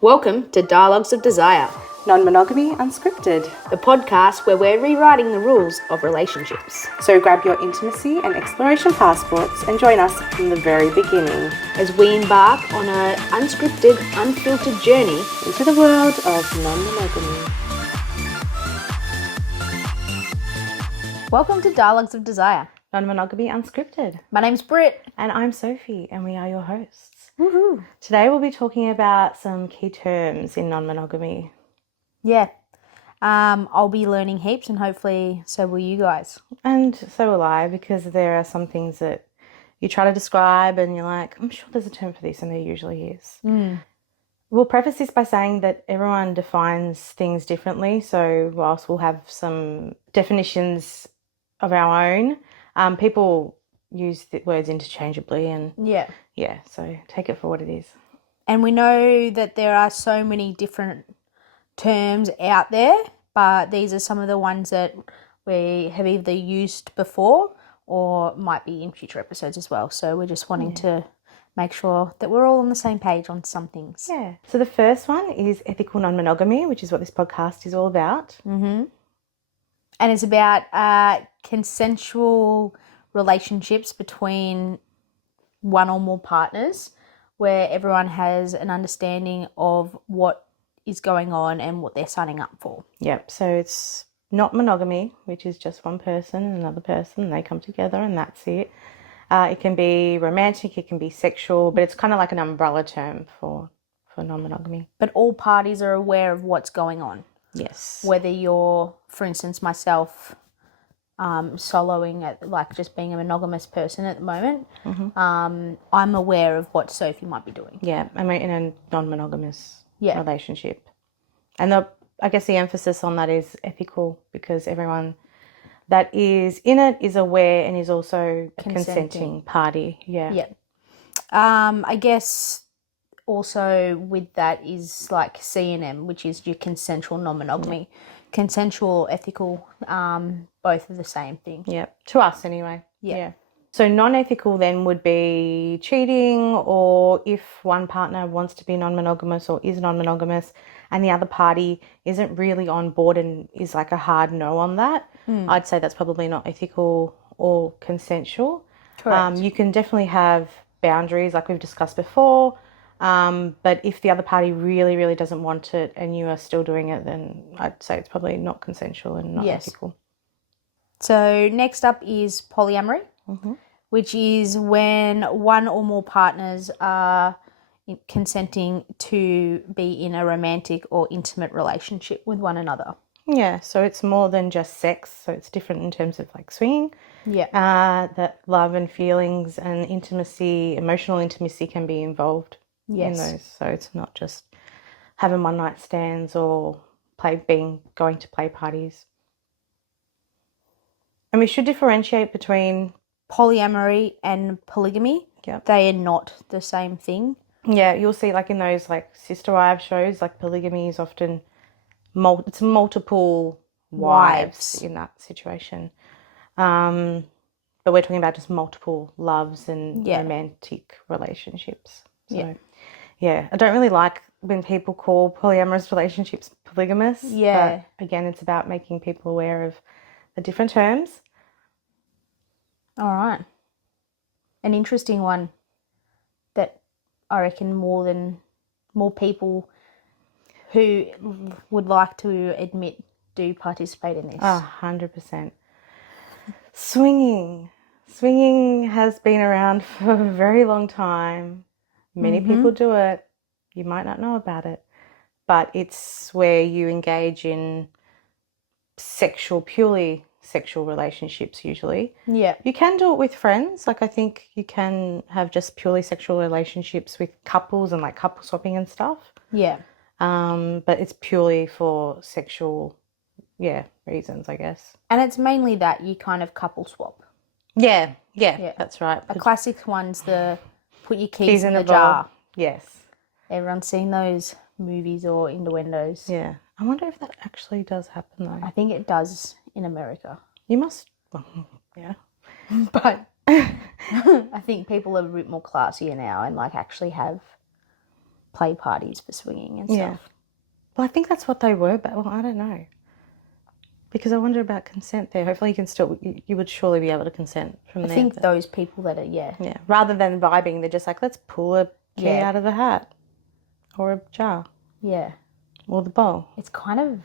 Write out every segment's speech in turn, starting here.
Welcome to Dialogues of Desire, Non-monogamy unscripted. the podcast where we're rewriting the rules of relationships. So grab your intimacy and exploration passports and join us from the very beginning As we embark on an unscripted, unfiltered journey into the world of non-monogamy. Welcome to Dialogues of Desire. Non-monogamy unscripted. My name's Britt. And I'm Sophie, and we are your hosts. Woohoo! Today we'll be talking about some key terms in non-monogamy. Yeah. I'll be learning heaps and hopefully so will you guys. And so will I, because there are some things that you try to describe and you're like, I'm sure there's a term for this, and there usually is. We'll preface this by saying that everyone defines things differently. So whilst we'll have some definitions of our own, people use the words interchangeably, and so take it for what it is. And we know that there are so many different terms out there, but these are some of the ones that we have either used before or might be in future episodes as well. So we're just wanting to make sure that we're all on the same page on some things. Yeah. So the first one is ethical non-monogamy, which is what this podcast is all about. Mm-hmm. And it's about consensual relationships between one or more partners where everyone has an understanding of what is going on and what they're signing up for. Yep. So it's not monogamy, which is just one person and another person, and they come together and that's it. It can be romantic, it can be sexual, but it's kind of like an umbrella term for non-monogamy. But all parties are aware of what's going on. Yes. Whether you're, for instance, myself, soloing at like just being a monogamous person at the moment, I'm aware of what Sophie might be doing. Yeah, I'm in a non-monogamous relationship. And I guess the emphasis on that is ethical, because everyone that is in it is aware and is also a consenting party. Yeah. I guess also with that is like CNM, which is your consensual non-monogamy. Consensual, ethical, both are the same thing. Yeah, to us anyway. Yeah. So non-ethical then would be cheating, or if one partner wants to be non-monogamous or is non-monogamous and the other party isn't really on board and is like a hard no on that, I'd say that's probably not ethical or consensual. Correct. You can definitely have boundaries like we've discussed before, but if the other party really, really doesn't want it and you are still doing it, then I'd say it's probably not consensual and not ethical. So next up is polyamory, which is when one or more partners are consenting to be in a romantic or intimate relationship with one another. Yeah, so it's more than just sex. So it's different in terms of like swinging. Yeah. That love and feelings and intimacy, emotional intimacy can be involved in those. So it's not just having one night stands or going to play parties. And we should differentiate between polyamory and polygamy. Yep. They are not the same thing. Yeah, you'll see like in those like sister wives shows, like polygamy is often it's multiple wives in that situation. But we're talking about just multiple loves and romantic relationships. So I don't really like when people call polyamorous relationships polygamous. Yeah. But again, it's about making people aware of the different terms. All right. An interesting one that I reckon more people who would like to admit do participate in this. 100%. Swinging. Swinging has been around for a very long time. Many people do it. You might not know about it. But it's where you engage in purely sexual relationships usually. Yeah. You can do it with friends. Like I think you can have just purely sexual relationships with couples and like couple swapping and stuff. Yeah. But it's purely for sexual, reasons, I guess. And it's mainly that you kind of couple swap. Yeah, that's right. A classic one's the put your keys in the jar. Yes. Everyone's seen those movies or innuendos. Yeah. I wonder if that actually does happen though. I think it does in America. You must, yeah. But I think people are a bit more classier now and like actually have play parties for swinging and Yeah. stuff. Well, I think that's what they were, but well, I don't know. Because I wonder about consent there. Hopefully you would surely be able to consent from there. I think those people that are, yeah. Rather than vibing, they're just like, let's pull a key Yeah. out of a hat or a jar Yeah. or the bowl. It's kind of,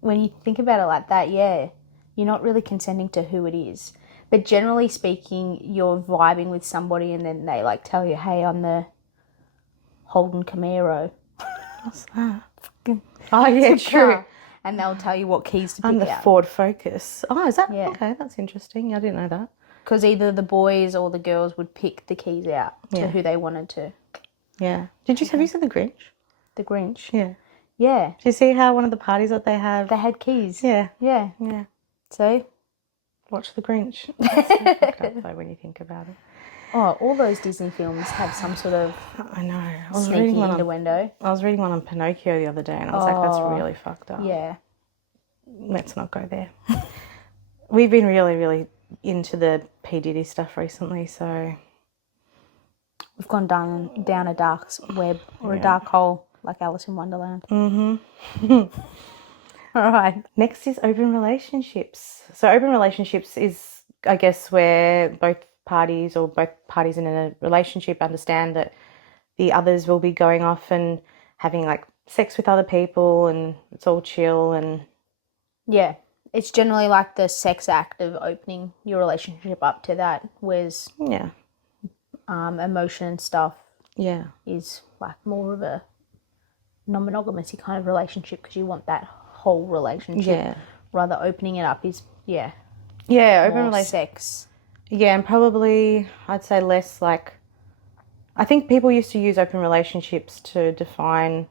when you think about it like that, yeah, you're not really consenting to who it is. But generally speaking, you're vibing with somebody and then they like tell you, hey, I'm the Holden Camaro. What's that? Oh, yeah, true. And they'll tell you what keys to pick I'm the out. Ford Focus. Oh, is that? Yeah. Okay, that's interesting. I didn't know that. Because either the boys or the girls would pick the keys out to who they wanted to. Yeah. Have you seen The Grinch? The Grinch. Yeah. Yeah. Do you see how one of the parties that they have? They had keys. Yeah. Yeah. Yeah. So? Watch The Grinch. It's so fucked up though when you think about it. Oh, all those Disney films have some sort of I know. sneaky innuendo. I was reading one on Pinocchio the other day and I was like, that's really fucked up. Yeah. Let's not go there. We've been really, really into the P. Diddy stuff recently, so... We've gone down a dark web or a dark hole like Alice in Wonderland. Mm-hmm. All right. Next is open relationships. So open relationships is, I guess, where both parties in a relationship understand that the others will be going off and having like sex with other people and it's all chill and... Yeah. It's generally like the sex act of opening your relationship up to that, whereas emotion and stuff is like more of a non-monogamous kind of relationship because you want that whole relationship rather opening it up is open relationship sex. Yeah, and probably I'd say less like... I think people used to use open relationships to define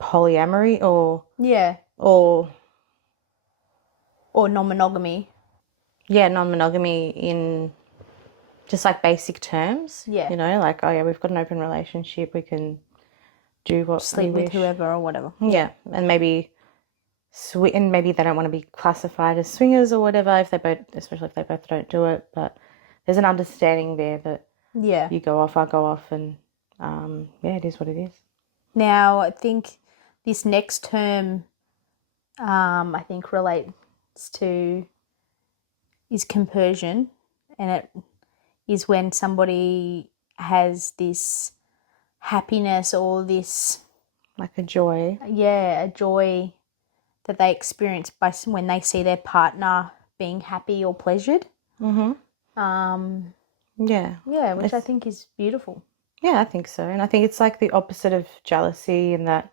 polyamory or non-monogamy. Yeah, non-monogamy in just like basic terms. Yeah. You know, like, oh yeah, we've got an open relationship, we can do what sleep we with wish. whoever or whatever. Yeah, and maybe maybe they don't want to be classified as swingers or whatever especially if they both don't do it, but there's an understanding there that you go off, I go off, and it is what it is. Now, I think this next term I think relates to is compersion, and it is when somebody has this happiness or this like a joy. Yeah, a joy that they experience when they see their partner being happy or pleasured. Mm-hmm. Which I think is beautiful. Yeah, I think so. And I think it's like the opposite of jealousy in that,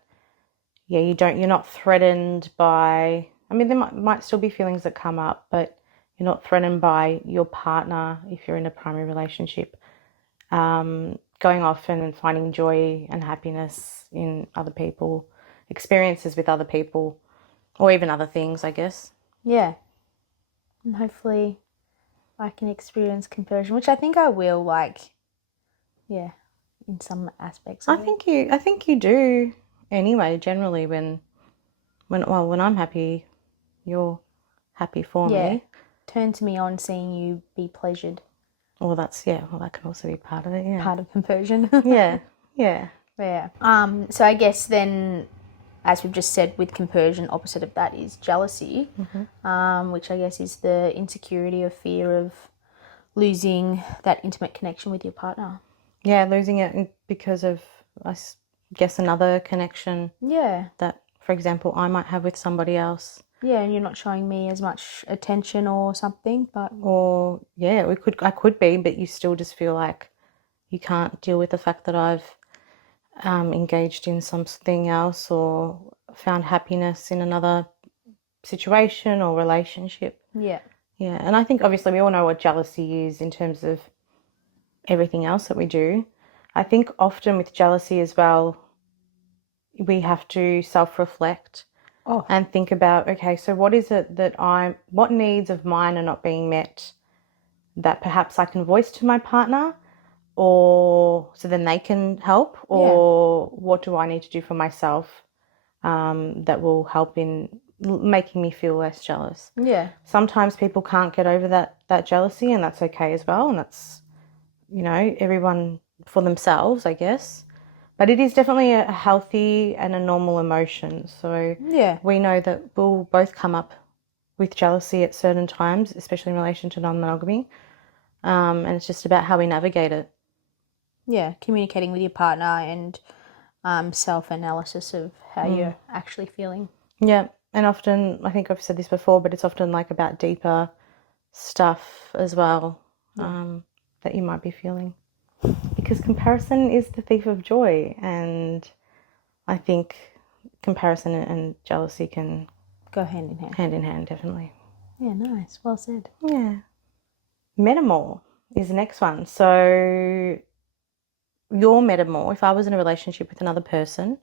you're not threatened by, I mean, there might still be feelings that come up, but you're not threatened by your partner if you're in a primary relationship, going off and finding joy and happiness in other people, experiences with other people, or even other things, I guess. Yeah. And hopefully I can experience compersion, which I think I will, in some aspects. I think you do anyway, generally when I'm happy, you're happy for me. Turns me on seeing you be pleasured. Well, that can also be part of it, yeah. Part of compersion. Yeah. So I guess then, as we've just said, with compersion, opposite of that is jealousy, which I guess is the insecurity or fear of losing that intimate connection with your partner. Yeah, losing it because of, I guess, another connection. Yeah. That, for example, I might have with somebody else. Yeah, and you're not showing me as much attention or something, but... Or, I could be, but you still just feel like you can't deal with the fact that I've engaged in something else or found happiness in another situation or relationship. Yeah. Yeah, and I think obviously we all know what jealousy is in terms of everything else that we do. I think often with jealousy as well, we have to self-reflect and think about, okay, so what is it what needs of mine are not being met that perhaps I can voice to my partner, or so then they can help, or what do I need to do for myself that will help in making me feel less jealous. Yeah. Sometimes people can't get over that jealousy, and that's okay as well, and that's, everyone for themselves, I guess. But it is definitely a healthy and a normal emotion. So Yeah. we know that we'll both come up with jealousy at certain times, especially in relation to non-monogamy. And it's just about how we navigate it. Yeah, communicating with your partner and self-analysis of how you're actually feeling. Yeah. And often, I think I've said this before, but it's often like about deeper stuff as well, that you might be feeling. Because comparison is the thief of joy. And I think comparison and jealousy can Go hand in hand. hand in hand, definitely. Yeah, nice. Well said. Yeah. Metamor is the next one. So your metamor, if I was in a relationship with another person,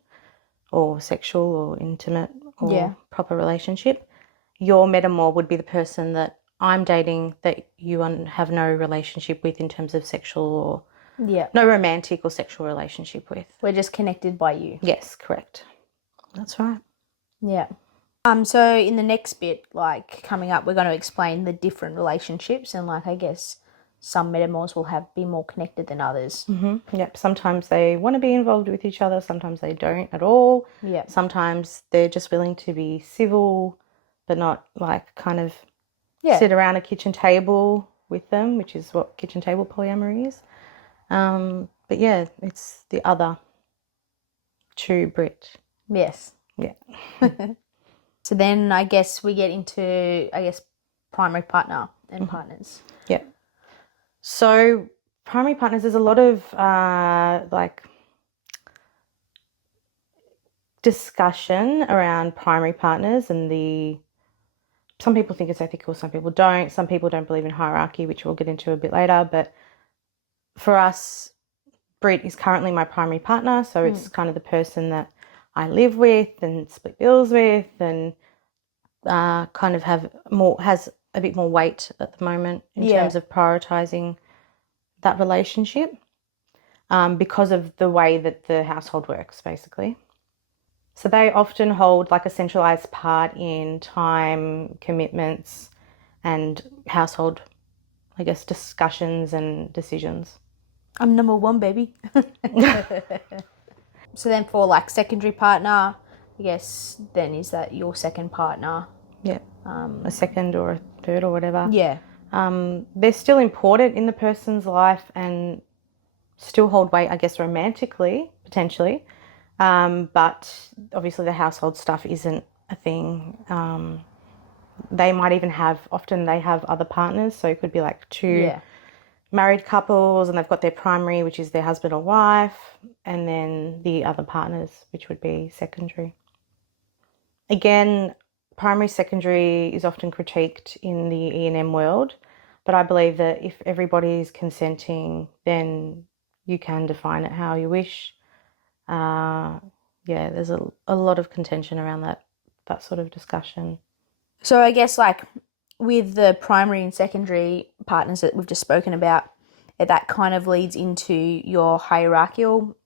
or sexual or intimate or proper relationship, your metamor would be the person that I'm dating that you have no relationship with in terms of sexual or no romantic or sexual relationship with. We're just connected by you. Yes, correct. That's right. Yeah. So in the next bit, like coming up, we're going to explain the different relationships and like I guess some metamors will be more connected than others. Yep. Sometimes they want to be involved with each other. Sometimes they don't at all. Yeah. Sometimes they're just willing to be civil, but not like kind of Yeah. sit around a kitchen table with them, which is what kitchen table polyamory is. But yeah, it's the other true Brit. Yes. Yeah. So then I guess we get into, primary partner and partners. Yeah. So primary partners, there's a lot of like discussion around primary partners and some people think it's ethical, some people don't. Some people don't believe in hierarchy, which we'll get into a bit later. But for us, Brit is currently my primary partner, so it's kind of the person that I live with and split bills with and kind of has a bit more weight at the moment in terms of prioritizing that relationship because of the way that the household works, basically. So they often hold like a centralized part in time, commitments, and household, I guess, discussions and decisions. I'm number one, baby. So then for like secondary partner, I guess then is that your second partner? Yeah. A second or a third or whatever. Yeah. They're still important in the person's life and still hold weight, I guess, romantically, potentially. But obviously the household stuff isn't a thing. They might even often they have other partners. So it could be like two married couples and they've got their primary, which is their husband or wife, and then the other partners, which would be secondary. Again, primary, secondary is often critiqued in the ENM world, but I believe that if everybody is consenting, then you can define it how you wish. There's a lot of contention around that sort of discussion. So I guess like with the primary and secondary partners that we've just spoken about, that kind of leads into your hierarchical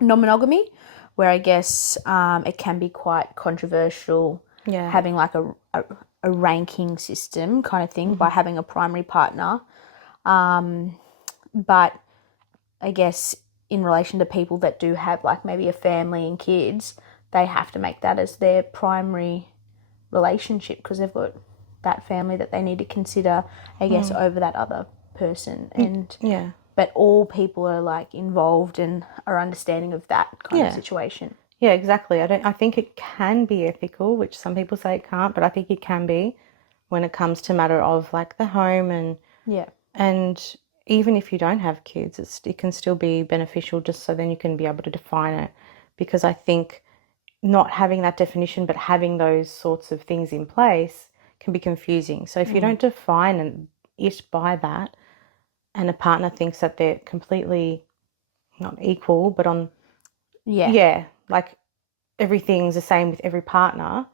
non-monogamy, where I guess it can be quite controversial having like a ranking system kind of thing by having a primary partner. But I guess in relation to people that do have like maybe a family and kids, they have to make that as their primary relationship because they've got that family that they need to consider, I guess, over that other person. And but all people are like involved and are understanding of that kind of situation. Yeah, exactly. I think it can be ethical, which some people say it can't, but I think it can be when it comes to matter of like the home and even if you don't have kids, it can still be beneficial just so then you can be able to define it. Because I think not having that definition but having those sorts of things in place can be confusing. So if you don't define it by that and a partner thinks that they're completely not equal but on like everything's the same with every partner,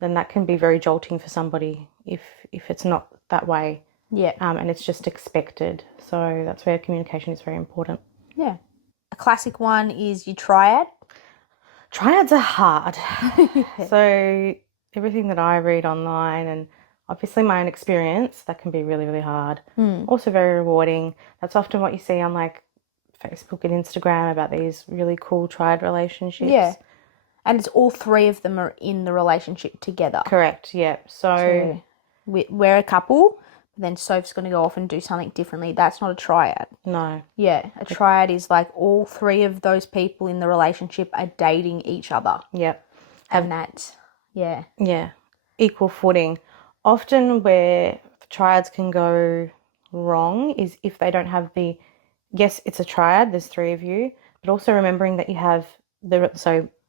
then that can be very jolting for somebody if it's not that way. And it's just expected. So that's where communication is very important. Yeah. A classic one is your triad. Triads are hard. So everything that I read online and obviously my own experience, that can be really, really hard. Also very rewarding. That's often what you see on like Facebook and Instagram about these really cool triad relationships. Yeah. And it's all three of them are in the relationship together. Correct, yeah. So we're a couple, but then Soph's going to go off and do something differently. That's not a triad. no. Yeah, a triad is like all three of those people in the relationship are dating each other. Yep. And that's, yeah. Yeah, equal footing. Often where triads can go wrong is if they don't have yes, it's a triad, there's three of you, but also remembering that you have the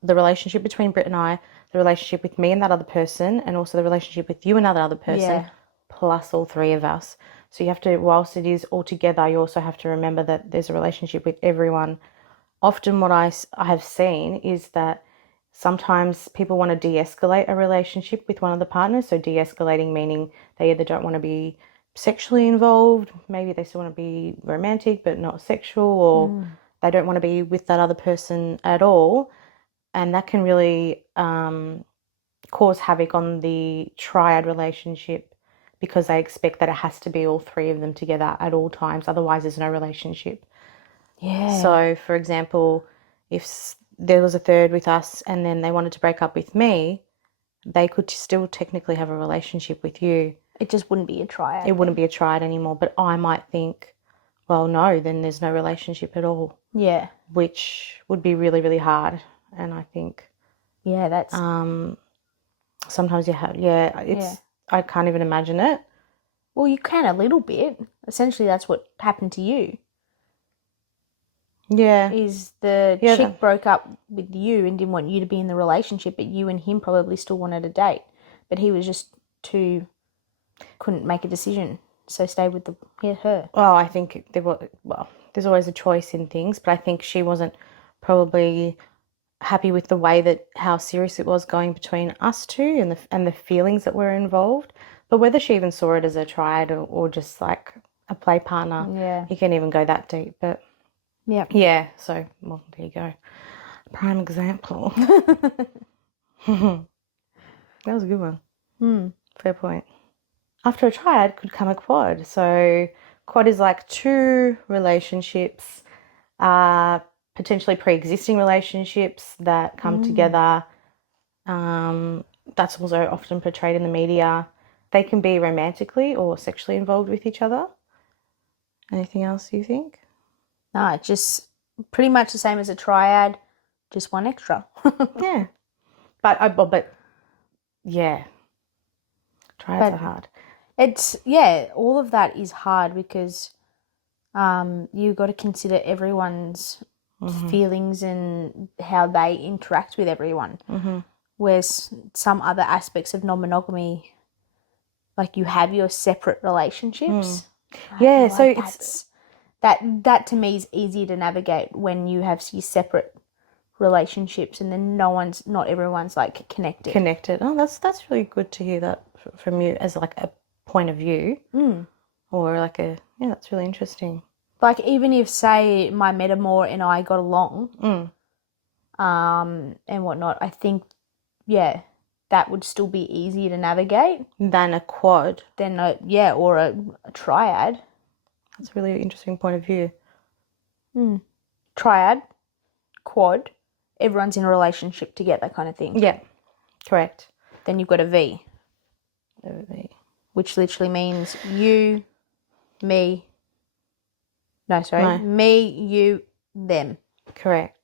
relationship between Britt and I, the relationship with me and that other person, and also the relationship with you and that other person, plus all three of us. So you have to, whilst it is all together, you also have to remember that there's a relationship with everyone. Often what I have seen is that sometimes people want to de-escalate a relationship with one of the partners. So de-escalating meaning they either don't want to be sexually involved, maybe they still want to be romantic but not sexual, or they don't want to be with that other person at all. And that can really cause havoc on the triad relationship because they expect that it has to be all three of them together at all times. Otherwise, there's no relationship. Yeah. So, for example, if there was a third with us and then they wanted to break up with me, they could still technically have a relationship with you. It just wouldn't be a triad. It wouldn't be a triad anymore. But I might think, well, no, then there's no relationship at all. Yeah. Which would be really, really hard. And I think... Yeah, that's... sometimes you have... I can't even imagine it. Well, you can a little bit. Essentially, that's what happened to you. Yeah. Is the chick broke up with you and didn't want you to be in the relationship, but you and him probably still wanted a date. But he was just couldn't make a decision, so stayed with her. Well, I think there's always a choice in things, but I think she wasn't probably happy with the way how serious it was going between us two and the feelings that were involved. But whether she even saw it as a triad or just like a play partner, you can't even go that deep. But yeah. So well, there you go, prime example. That was a good one. Fair point. After a triad could come a quad. So quad is like two relationships, potentially pre-existing relationships that come together. That's also often portrayed in the media. They can be romantically or sexually involved with each other. Anything else you think? No, it's just pretty much the same as a triad, just one extra. Yeah. But yeah. Triads are hard. All of that is hard because you've got to consider everyone's feelings and how they interact with everyone. Whereas some other aspects of non-monogamy, like you have your separate relationships. Yeah, so like that to me is easier to navigate when you have your separate relationships and then not everyone's like connected. Oh, that's really good to hear that from you as like a point of view. Or like that's really interesting. Like even if say my metamor and I got along and whatnot, I think that would still be easier to navigate than a quad, or a triad. That's a really interesting point of view. Triad, quad, everyone's in a relationship together kind of thing. Yeah, correct. Then you've got a V. A V. Which literally means you, me. No, sorry. Me, you, them. Correct.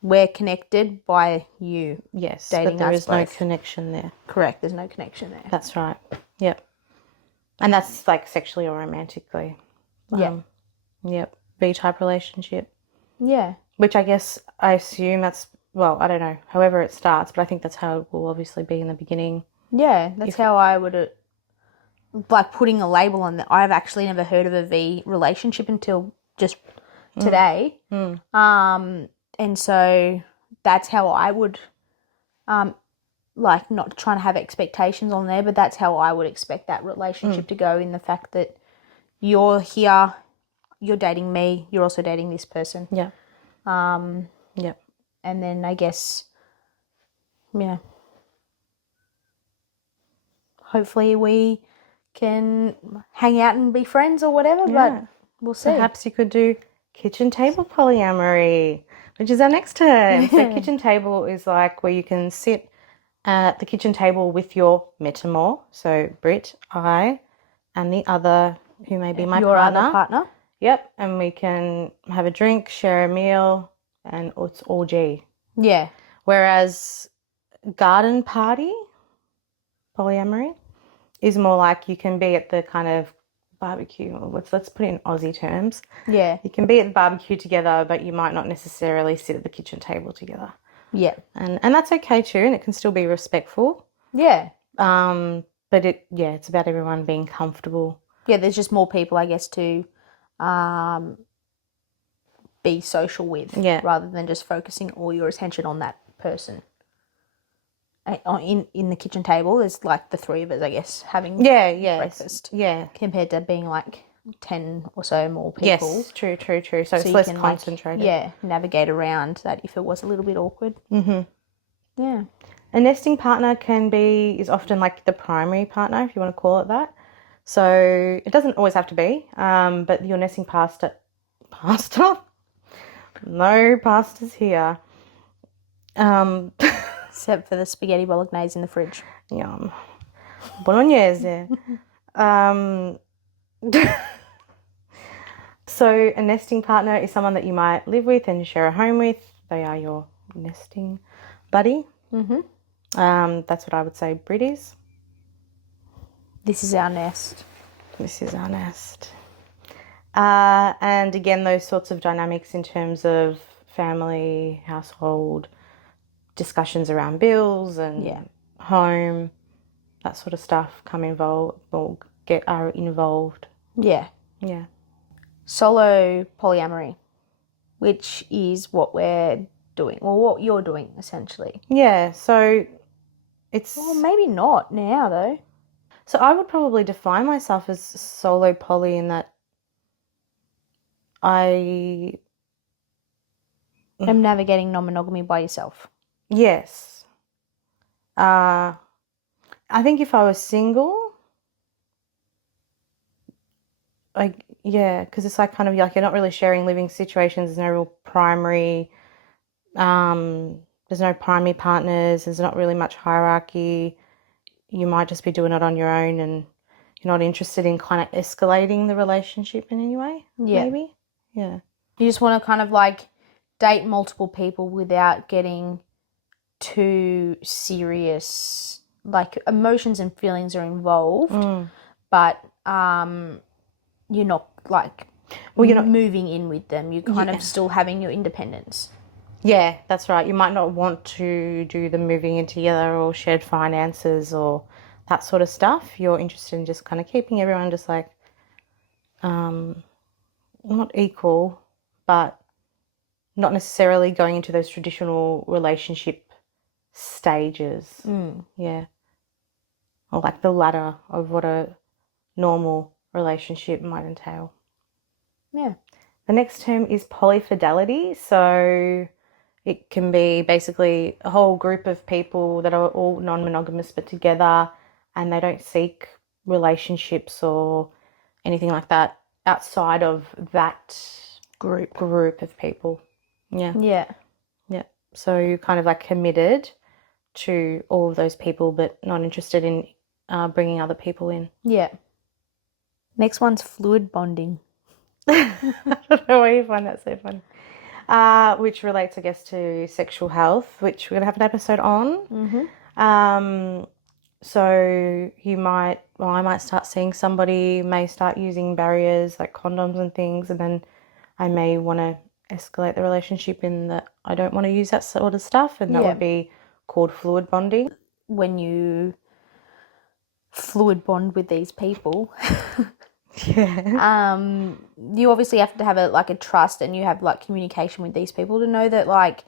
We're connected by you. Yes, dating but there is us both. no connection there. Correct, there's no connection there. That's right. Yep. And that's like sexually or romantically. Yep. V-type relationship. Yeah. Which I assume that's, well, I don't know, however it starts, but I think that's how it will obviously be in the beginning. Yeah, that's how I would, like putting a label on that. I've actually never heard of a V relationship until just today. And so that's how I would, like not trying to have expectations on there, but that's how I would expect that relationship to go, in the fact that you're here, you're dating me, you're also dating this person. Yeah. Yep. And then I guess, hopefully we can hang out and be friends or whatever, but we'll see. Perhaps you could do kitchen table polyamory, which is our next term. So kitchen table is like where you can sit at the kitchen table with your metamor, so Brit, I, and the other who may be my Your partner. other partner. Yep, and we can have a drink, share a meal, and it's all G. Yeah. Whereas garden party polyamory is more like you can be at the kind of barbecue, or let's put it in Aussie terms. Yeah. You can be at the barbecue together, but you might not necessarily sit at the kitchen table together. Yeah. And that's okay too, and it can still be respectful. Yeah. But it's about everyone being comfortable. Yeah, there's just more people, I guess, to be social with, rather than just focusing all your attention on that person. In the kitchen table, there's like the three of us, I guess, having breakfast. Yeah. Compared to being like 10 or so more people. Yes, true. So it's less concentrated. Navigate around that if it was a little bit awkward. Mm-hmm. Yeah. A nesting partner is often like the primary partner, if you want to call it that. So it doesn't always have to be, but your nesting pastor, no pastors here. Except for the spaghetti bolognese in the fridge. Yum. Bolognese. So a nesting partner is someone that you might live with and share a home with. They are your nesting buddy. Mm-hmm. That's what I would say Brit is. This is our nest. And again, those sorts of dynamics in terms of family, household, discussions around bills and home, that sort of stuff are involved. Yeah. Yeah. Solo polyamory, which is what we're doing, or what you're doing essentially. Yeah, so it's... Well, maybe not now though. So I would probably define myself as solo poly in that I am navigating non-monogamy by yourself. Yes. I think if I was single, because it's like kind of like you're not really sharing living situations. There's no real primary, there's no primary partners. There's not really much hierarchy. You might just be doing it on your own and you're not interested in kind of escalating the relationship in any way. Yeah. Maybe. Yeah. You just want to kind of like date multiple people without getting too serious. Like emotions and feelings are involved, but you're not like you're not moving in with them. You're kind of still having your independence. Yeah, that's right. You might not want to do the moving in together or shared finances or that sort of stuff. You're interested in just kind of keeping everyone just like, not equal, but not necessarily going into those traditional relationship stages. Yeah. Or like the ladder of what a normal relationship might entail. Yeah. The next term is polyfidelity. So it can be basically a whole group of people that are all non-monogamous but together, and they don't seek relationships or anything like that outside of that group of people. Yeah. Yeah. Yeah. So you're kind of like committed to all of those people but not interested in bringing other people in. Yeah. Next one's fluid bonding. I don't know why you find that so funny. Which relates, I guess, to sexual health, which we're going to have an episode on. Mm-hmm. So I might start seeing somebody, may start using barriers like condoms and things, and then I may want to escalate the relationship in that I don't want to use that sort of stuff, and that would be called fluid bonding. When you fluid bond with these people... Yeah. You obviously have to have a trust, and you have like communication with these people to know that like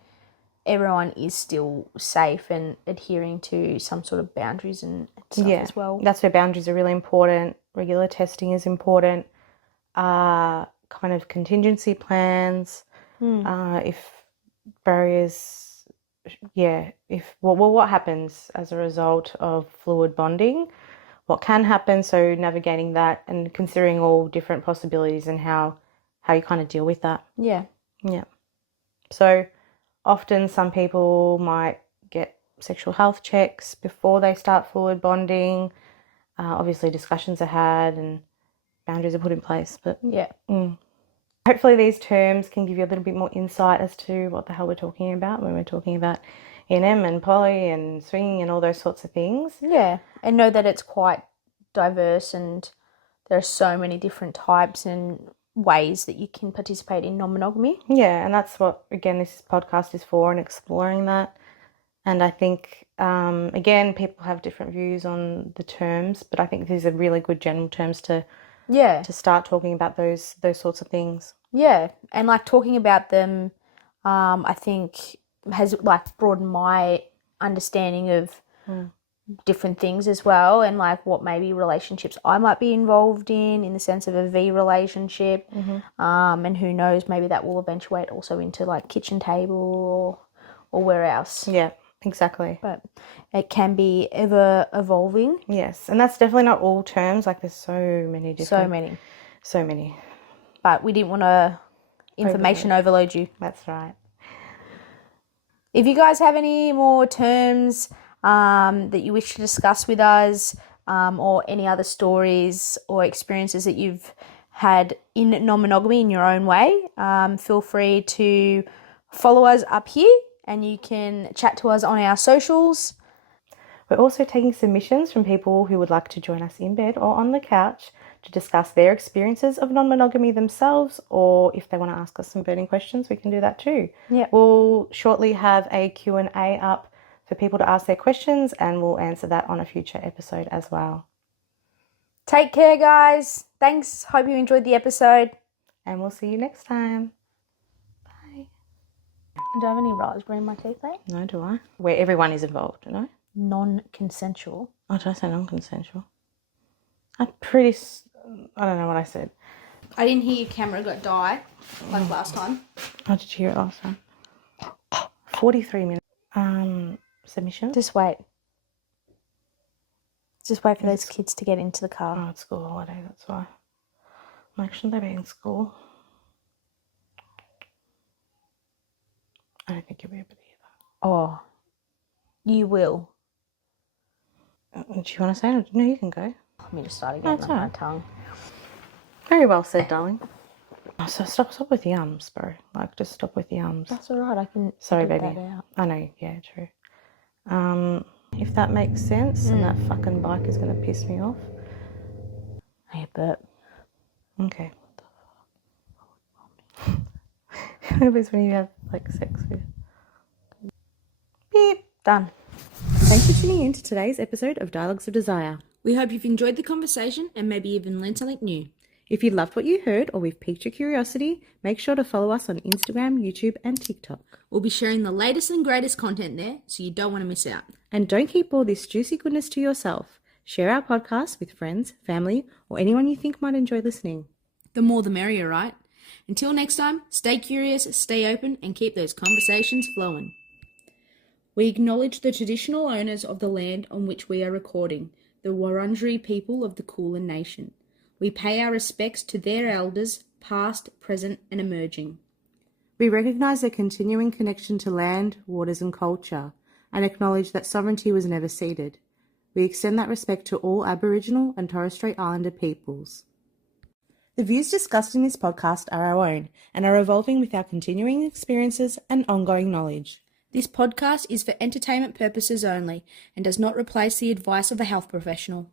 everyone is still safe and adhering to some sort of boundaries and stuff as well. That's where boundaries are really important. Regular testing is important. Kind of contingency plans. If barriers, what happens as a result of fluid bonding? What can happen, so navigating that and considering all different possibilities and how how you kind of deal with that. Yeah. Yeah. So often some people might get sexual health checks before they start fluid bonding. Obviously discussions are had and boundaries are put in place, but Yeah. hopefully these terms can give you a little bit more insight as to what the hell we're talking about when we're talking about ENM and poly and swinging and all those sorts of things. Yeah. And know that it's quite diverse, and there are so many different types and ways that you can participate in non-monogamy. Yeah, and that's what, again, this podcast is for, and exploring that. And I think, again, people have different views on the terms, but I think these are really good general terms to start talking about those sorts of things. Yeah, and like talking about them, I think has like broadened my understanding of different things as well, and like what maybe relationships I might be involved in the sense of a V relationship, and who knows, maybe that will eventuate also into like kitchen table or where else. Yeah, exactly. But it can be ever evolving. Yes, and that's definitely not all terms. Like there's so many different. So many. But we didn't want to information overload you. That's right. If you guys have any more terms that you wish to discuss with us, or any other stories or experiences that you've had in non-monogamy in your own way, feel free to follow us up here, and you can chat to us on our socials. We're also taking submissions from people who would like to join us in bed or on the couch to discuss their experiences of non-monogamy themselves, or if they want to ask us some burning questions, we can do that too. Yeah. We'll shortly have a Q&A up for people to ask their questions, and we'll answer that on a future episode as well. Take care, guys. Thanks. Hope you enjoyed the episode. And we'll see you next time. Bye. Do I have any raspberry in my teeth, mate? No, do I? Where everyone is involved, no? Non-consensual. Oh, did I say non-consensual? I don't know what I said. I didn't hear your camera got die like last time. Oh, did you hear it last time? 43 minutes. Submission? Just wait. Just wait for those kids to get into the car. Oh, it's school holiday, that's why. Like, shouldn't they be in school? I don't think you'll be able to hear that. Oh, you will. Do you want to say it? No, you can go. Let me just start again on my tongue. Very well said, darling. Oh, so stop with the ums, bro. Like, just stop with the ums. That's all right. I can. Sorry, baby. I know. Yeah, true. If that makes sense, and that fucking bike is gonna piss me off. Hey, burp. Okay. It was when you have like sex with. Beep. Done. Thanks for tuning in to today's episode of Dialogues of Desire. We hope you've enjoyed the conversation and maybe even learned something new. If you loved what you heard or we've piqued your curiosity, make sure to follow us on Instagram, YouTube, and TikTok. We'll be sharing the latest and greatest content there, so you don't want to miss out. And don't keep all this juicy goodness to yourself. Share our podcast with friends, family, or anyone you think might enjoy listening. The more the merrier, right? Until next time, stay curious, stay open, and keep those conversations flowing. We acknowledge the traditional owners of the land on which we are recording, the Wurundjeri people of the Kulin Nation. We pay our respects to their elders, past, present, and emerging. We recognise their continuing connection to land, waters, and culture, and acknowledge that sovereignty was never ceded. We extend that respect to all Aboriginal and Torres Strait Islander peoples. The views discussed in this podcast are our own and are evolving with our continuing experiences and ongoing knowledge. This podcast is for entertainment purposes only and does not replace the advice of a health professional.